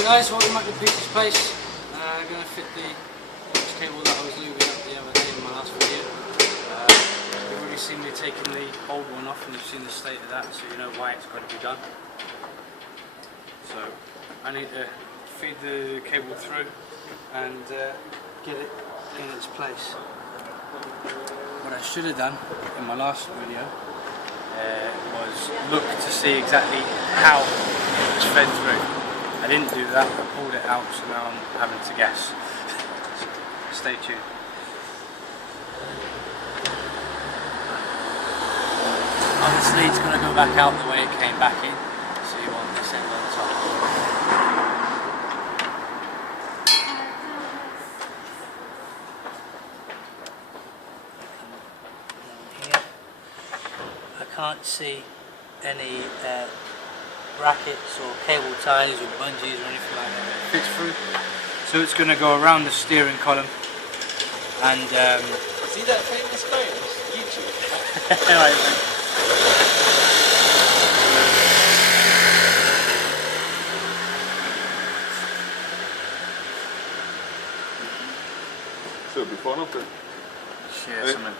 Hey guys, welcome back to Peter's Place. I'm going to fit the cable that I was lubing up the other day in my last video. You've already seen me taking the old one off and you've seen the state of that, so you know why it's got to be done. So I need to feed the cable through and get it in its place. What I should have done in my last video was look to see exactly how it was fed through. I didn't do that, I pulled it out, so now I'm having to guess. Stay tuned. Obviously it's going to go back out the way it came back in, so you want this end on top. Here. I can't see any brackets or cable ties or bungees or anything like that. It fits through. So it's going to go around the steering column and see that famous phone? YouTube. So it'll be fun up there. Share Hey. something.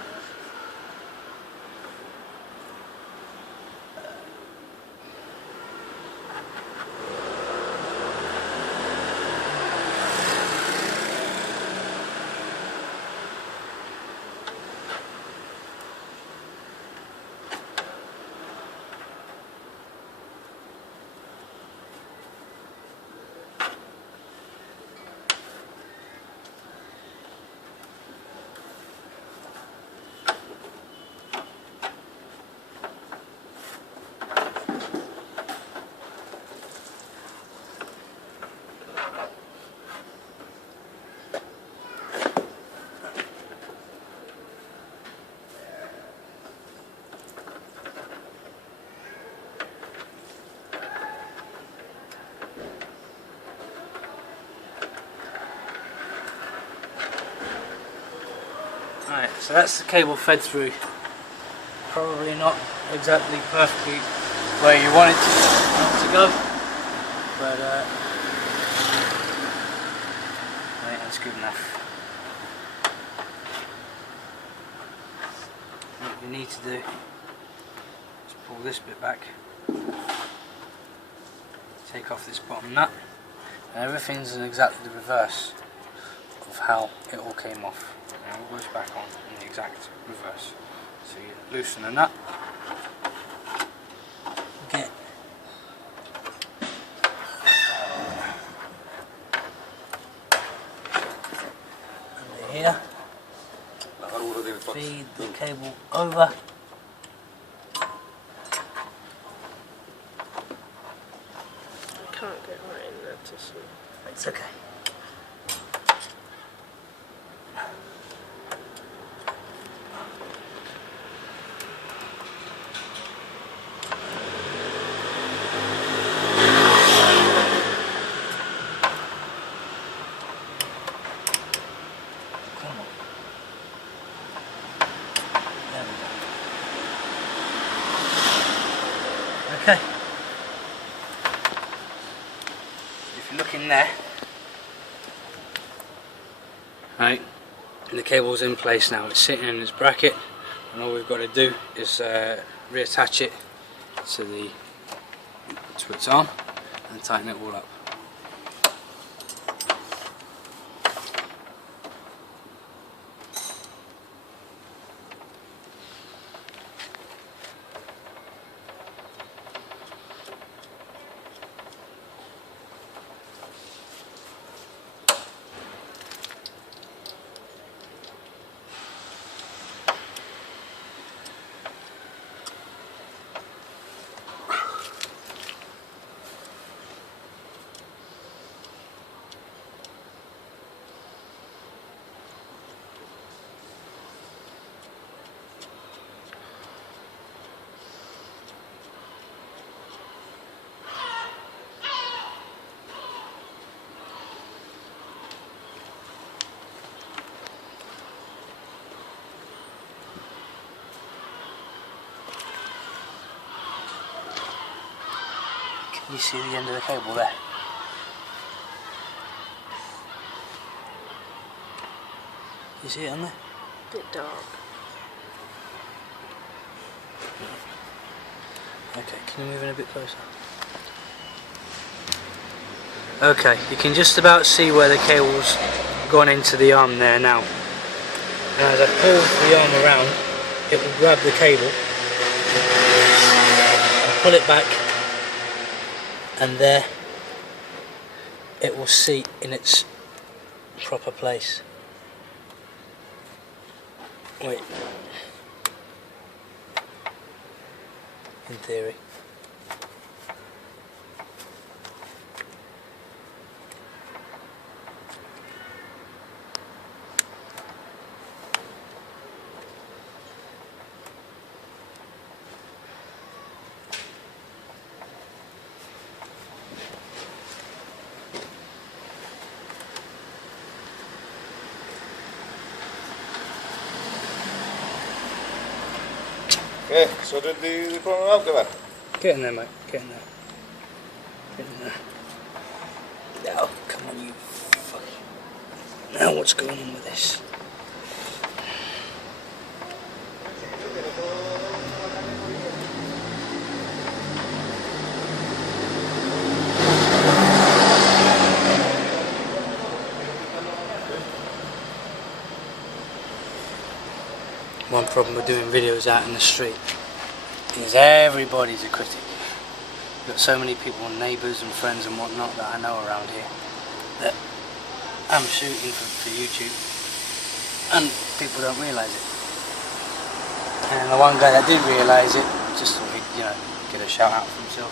Right, so that's the cable fed through. Probably not exactly perfectly where you want it to go, but I think that's good enough. What you need to do is pull this bit back, take off this bottom nut, and everything's in exactly the reverse of how it all came off. Now it goes back on in the exact reverse. So you loosen the nut, get under here, feed the cable over, I can't get right in there to see. it's okay. Okay, if you look in there, right, and the cable's in place now, it's sitting in its bracket, and all we've got to do is reattach it to its arm and tighten it all up. You see the end of the cable there? You see it on there? Bit dark. Okay, can you move in a bit closer? Okay, you can just about see where the cable's gone into the arm there now. And as I pull the arm around, it will grab the cable and pull it back, and there it will seat in its proper place. Wait. In theory. Okay, so did the corner out there? Get in there, mate. Get in there. Get in there. Now, come on, you fuck. Now, what's going on with this? One problem with doing videos out in the street is everybody's a critic. You've got so many people, neighbours and friends and whatnot that I know around here that I'm shooting for YouTube, and people don't realise it. And the one guy that did realise it just thought he'd, you know, get a shout out for himself.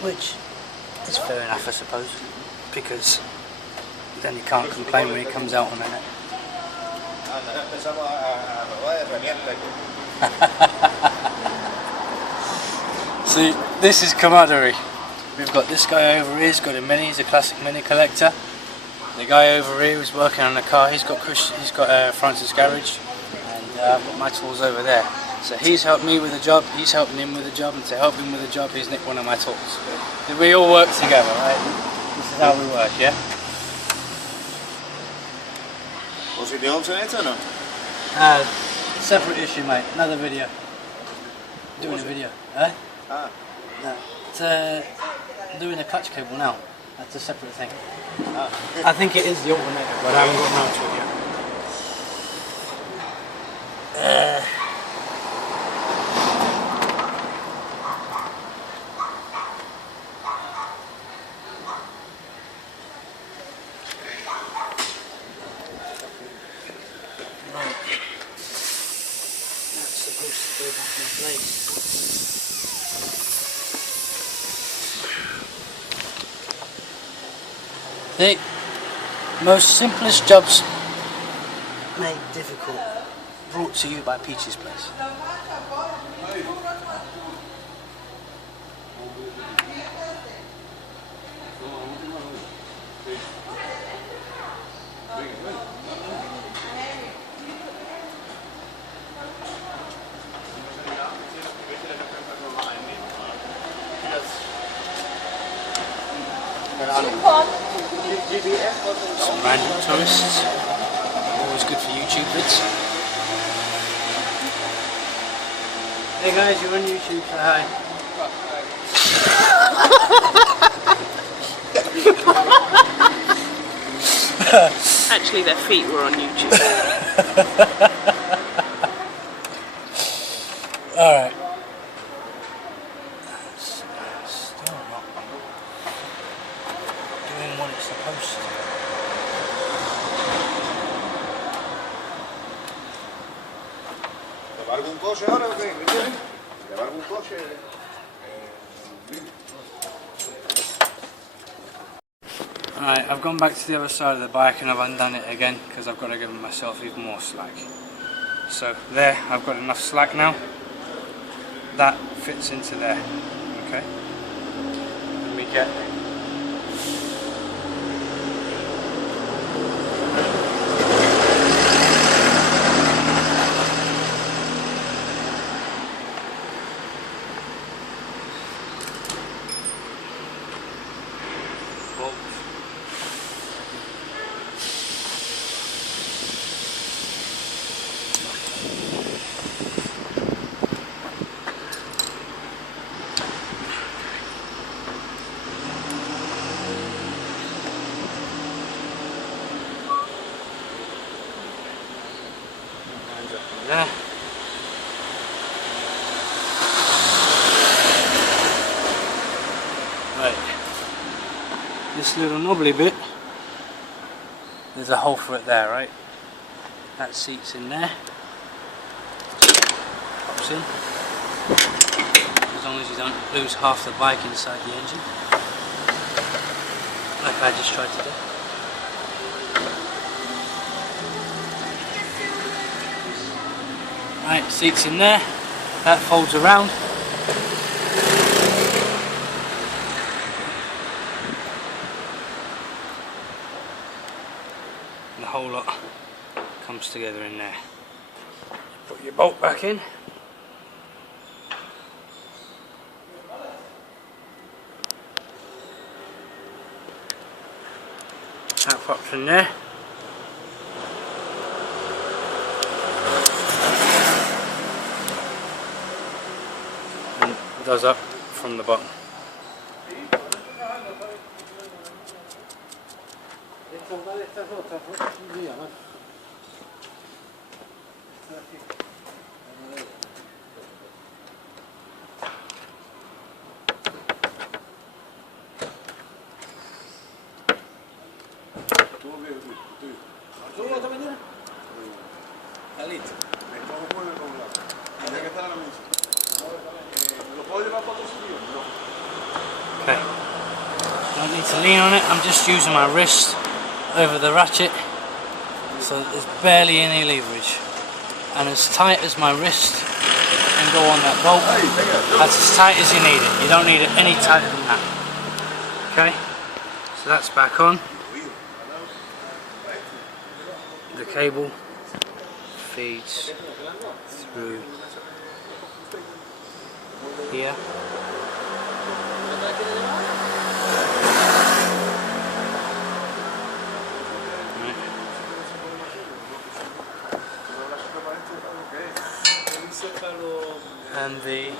Which is fair enough, I suppose, because then he can't complain when he comes out on the net. See, this is camaraderie. We've got this guy over here, he's got a Mini, he's a classic Mini collector. The guy over here who's working on the car, he's got Francis Garage, and I've got my tools over there. So he's helped me with a job, he's helping him with a job, and to help him with a job, he's nicked one of my tools. We all work together, right? This is how we work, yeah? Was it the alternate or no? Separate issue, mate. Another video. Doing a video. Eh? Ah. No. It's doing a clutch cable now. That's a separate thing. Ah. I think it is the alternator, but I haven't got around to it yet. The most simplest jobs made difficult, brought to you by Peach's Place. Some random tourists, always good for YouTube vids. Hey guys, you're on YouTube, say hi. Actually, their feet were on YouTube. Alright. What it's supposed to. ¿Llevar algún coche ahora o qué? ¿Llevar algún coche? Alright, I've gone back to the other side of the bike and I've undone it again because I've got to give myself even more slack. So there, I've got enough slack now. That fits into there. Okay. Let me get there. Right, this little knobbly bit, there's a hole for it there, right? That seat's in there, pops in, as long as you don't lose half the bike inside the engine, like I just tried to do. Right, seat's in there, that folds around. And the whole lot comes together in there. Put your bolt back in. That pops in there. And it goes up from the bottom. Okay, don't need to lean on it, I'm just using my wrist over the ratchet, so there's barely any leverage, and as tight as my wrist can go on that bolt, that's as tight as you need it. You don't need it any tighter than that. Okay, so that's back on. The cable feeds through here. And the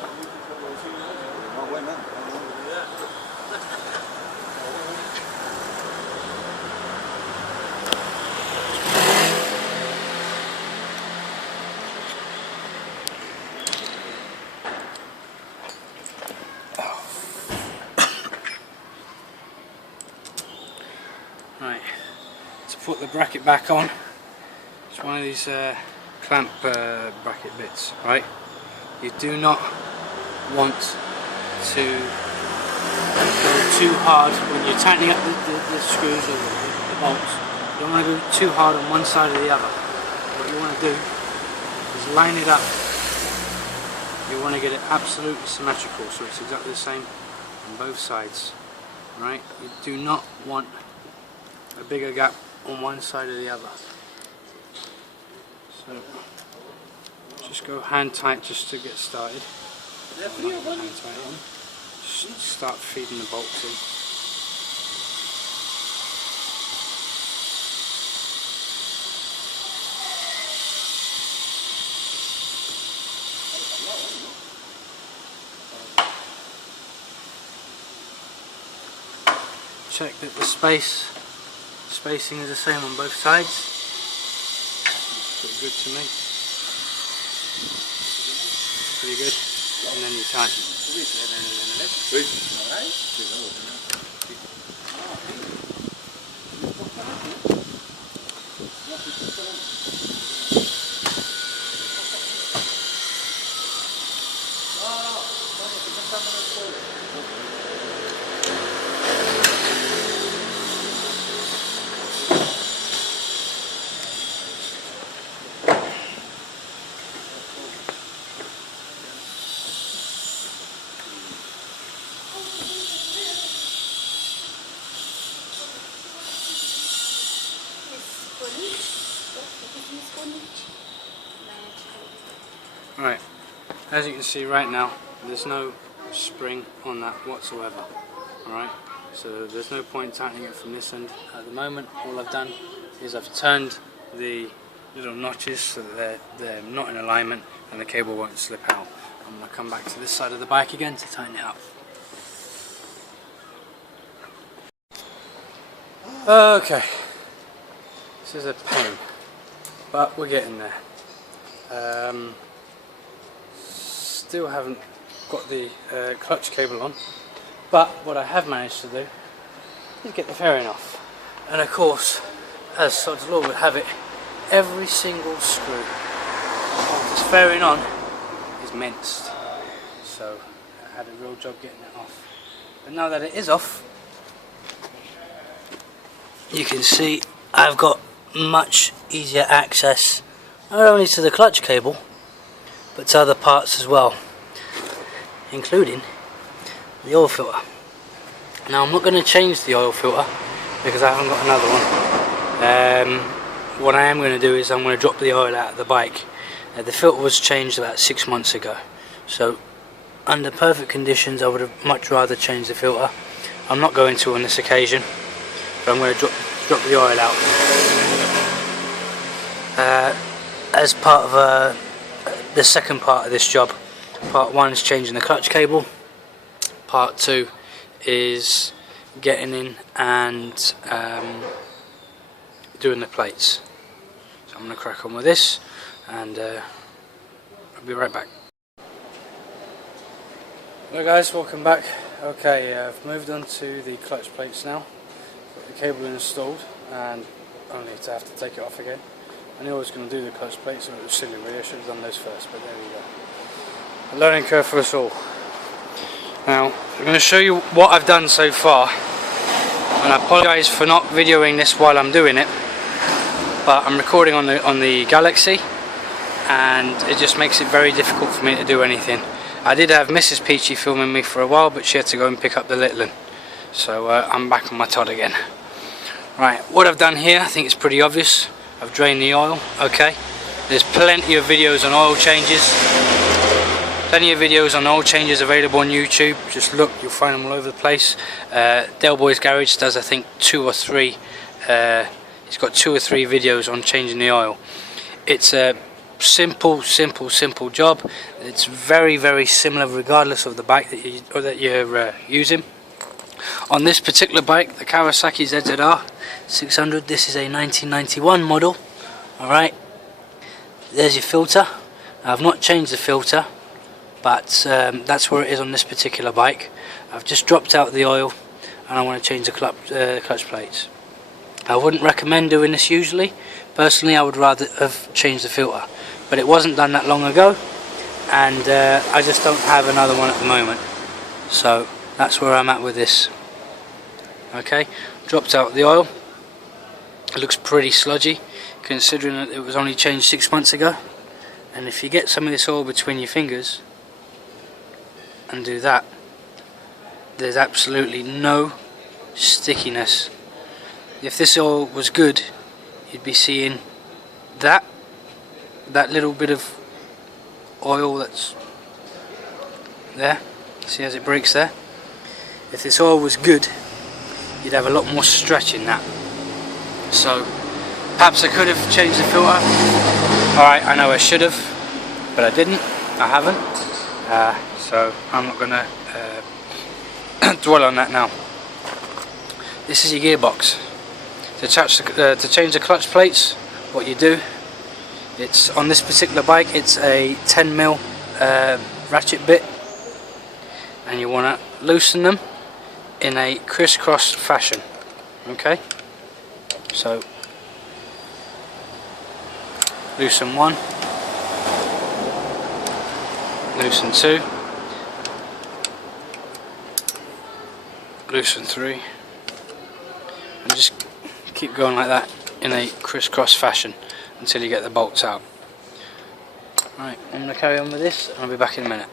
right, to put the bracket back on, it's one of these clamp bracket bits, right? You do not want to go too hard when you're tightening up the screws or the bolts. You don't want to go too hard on one side or the other. What you want to do is line it up. You want to get it absolutely symmetrical, so it's exactly the same on both sides. Right? You do not want a bigger gap on one side or the other. So just go hand tight just to get started. Hand tight on. Just start feeding the bolts in. Check that the spacing is the same on both sides. Pretty good to me. Pretty good. And then you tighten. Right, as you can see right now, there's no spring on that whatsoever. Alright, so there's no point tightening it from this end at the moment. All I've done is I've turned the little notches so that they're not in alignment and the cable won't slip out. I'm going to come back to this side of the bike again to tighten it up. Okay, this is a pain, but we're getting there. Still haven't got the clutch cable on, but what I have managed to do is get the fairing off. And of course, as sod's law would have it, every single screw of this fairing on is minced. So I had a real job getting it off. But now that it is off, you can see I've got much easier access not only to the clutch cable but to other parts as well, including the oil filter. Now I'm not going to change the oil filter because I haven't got another one. What I am going to do is I'm going to drop the oil out of the bike. The filter was changed about 6 months ago, so under perfect conditions I would have much rather changed the filter. I'm not going to on this occasion, but I'm going to drop the oil out. As part of the second part of this job, part 1 is changing the clutch cable, part 2 is getting in and doing the plates. So I'm going to crack on with this and I'll be right back. Hello guys, welcome back. Okay, I've moved on to the clutch plates now. Got the cable installed and only to have to take it off again. I knew I was going to do the clutch plates, so it was silly really. I should have done those first, but there we go. A learning curve for us all. Now, I'm going to show you what I've done so far, and I apologise for not videoing this while I'm doing it, but I'm recording on the Galaxy, and it just makes it very difficult for me to do anything. I did have Mrs. Peachy filming me for a while, but she had to go and pick up the little one, so I'm back on my Todd again. Right, what I've done here, I think it's pretty obvious. I've drained the oil, okay. There's plenty of videos on oil changes. Plenty of videos on oil changes available on YouTube. Just look, you'll find them all over the place. Del Boy's Garage does, I think, 2 or 3. He's got 2 or 3 videos on changing the oil. It's a simple job. It's very similar regardless of the bike that you're using. On this particular bike, the Kawasaki ZZR 600, this is a 1991 model. Alright, there's your filter. I've not changed the filter, but that's where it is on this particular bike. I've just dropped out the oil and I want to change the clutch plates. I wouldn't recommend doing this usually. Personally, I would rather have changed the filter, but it wasn't done that long ago, and I just don't have another one at the moment. So that's where I'm at with this. Okay, dropped out the oil. It looks pretty sludgy considering that it was only changed 6 months ago. And if you get some of this oil between your fingers and do that, there's absolutely no stickiness. If this oil was good, you'd be seeing that little bit of oil that's there. See as it breaks there? If this oil was good, you'd have a lot more stretch in that. So perhaps I could have changed the filter. Alright, I know I should have, but I didn't. I haven't. So I'm not going to dwell on that now. This is your gearbox. To change the clutch plates, what you do, it's on this particular bike, it's a 10mm ratchet bit, and you want to loosen them in a crisscross fashion. Okay, so loosen 1, loosen 2, loosen 3, and just keep going like that in a crisscross fashion until you get the bolts out. Right, I'm going to carry on with this and I'll be back in a minute.